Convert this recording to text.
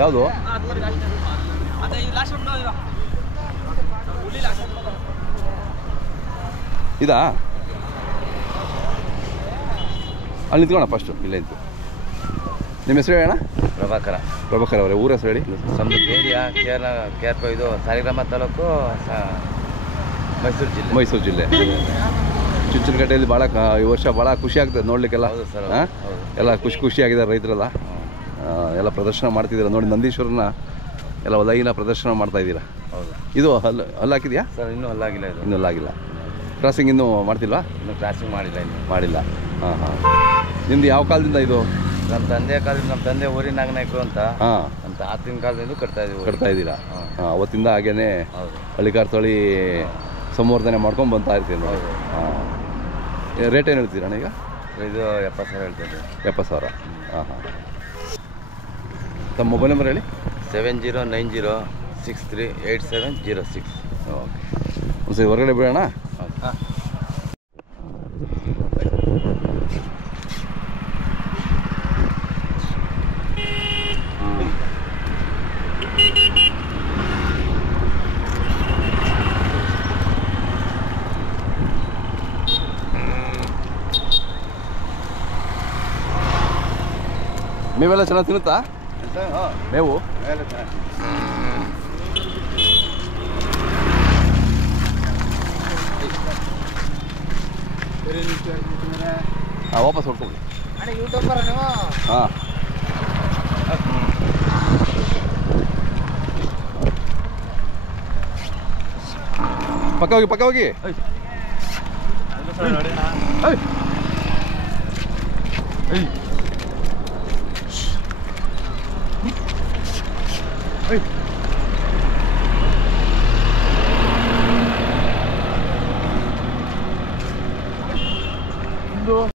ಯಾವುದು ಇದಾ? ಅಲ್ಲಿ ನಿಂತ್ಕೋಣ ಫಸ್ಟು. ಇಲ್ಲೇ ಇತ್ತು. ನಿಮ್ಮ ಹೆಸರು ಹೇಳೋಣ? ಪ್ರಭಾಕರ. ಪ್ರಭಾಕರ್ ಅವರೇ, ಊರ ಹೆಸರು ಹೇಳಿ. ನಮ್ಮದು ಬೇರಿಯಾ, ಕೇರ್ಪ, ಇದು ಸಾಲಿಗ್ರಾಮ ತಾಲೂಕು, ಮೈಸೂರು ಜಿಲ್ಲೆ. ಮೈಸೂರು ಜಿಲ್ಲೆ. ಚುಂಚನಕಟ್ಟೆಯಲ್ಲಿ ಭಾಳ ಈ ವರ್ಷ ಭಾಳ ಖುಷಿ ಆಗ್ತದೆ ನೋಡಲಿಕ್ಕೆಲ್ಲ. ಹೌದು ಸರ್. ಎಲ್ಲ ಖುಷಿಯಾಗಿದ್ದಾರೆ ರೈತರೆಲ್ಲ. ಎಲ್ಲ ಪ್ರದರ್ಶನ ಮಾಡ್ತಿದ್ದೀರಾ ನೋಡಿ. ನಂದೀಶ್ವರನ ಎಲ್ಲ ಲೈನ ಪ್ರದರ್ಶನ ಮಾಡ್ತಾ ಇದ್ದೀರಾ. ಹೌದು. ಇದು ಹಲ್ಲು ಹಾಕಿದೆಯಾ ಸರ್? ಇನ್ನೂ ಹಲ್ಲಾಗಿಲ್ಲ. ಇದು ಇನ್ನೂ ಹಲ್ಲಾಗಿಲ್ಲ. ಕ್ರಾಸಿಂಗ್ ಇನ್ನೂ ಮಾಡ್ತಿಲ್ವಾ? ಇನ್ನೂ ಕ್ರಾಸಿಂಗ್ ಮಾಡಿಲ್ಲ. ಇನ್ನು ಮಾಡಿಲ್ಲ. ಹಾಂ ಹಾಂ. ನಿಮ್ದು ಯಾವ ಕಾಲದಿಂದ ಇದು? ನಮ್ಮ ತಂದೆಯ ಕಾಲದಿಂದ, ನಮ್ಮ ತಂದೆ ಊರಿನ ನಾಗನಾಯಕರು ಅಂತ. ಹಾಂ. ನಮ್ಮ ತಾತಿನ ಕಾಲದಿಂದ ಕಟ್ತಾ ಇದ್ದೀರಾ? ಹಾಂ. ಅವತ್ತಿಂದ ಹಾಗೇನೆ ಹೌದು. ಹಳ್ಳಿಕಾರ್ ತಳಿ ಸಂವರ್ಧನೆ ಮಾಡ್ಕೊಂಡು ಬಂತಾ ಇರ್ತೀನಿ. ಹೌದು. ಹಾಂ. ರೇಟ್ ಏನು ಹೇಳ್ತೀರಣ್ಣ ಈಗ? ಇದು 70,000 ಹೇಳ್ತೇನೆ. 70,000. ಹಾಂ ಹಾಂ. ತಮ್ಮ ಮೊಬೈಲ್ ನಂಬರ್ ಹೇಳಿ. 7090638706. ಓಕೆ. ಒಂದ್ಸರಿ ಹೊರಗಡೆ ಬಿಡೋಣ. ಹಾಂ. ಮೇವೆಲ್ಲ ಚೆನ್ನಾಗಿ ತಿನ್ನುತ್ತಾ? ಮೇವು ವಾಪಸ್ ಹೊಡ್ಕೊಳ್ಳಿ. ಹಾಂ. ಪಕ್ಕ ಹೋಗಿ.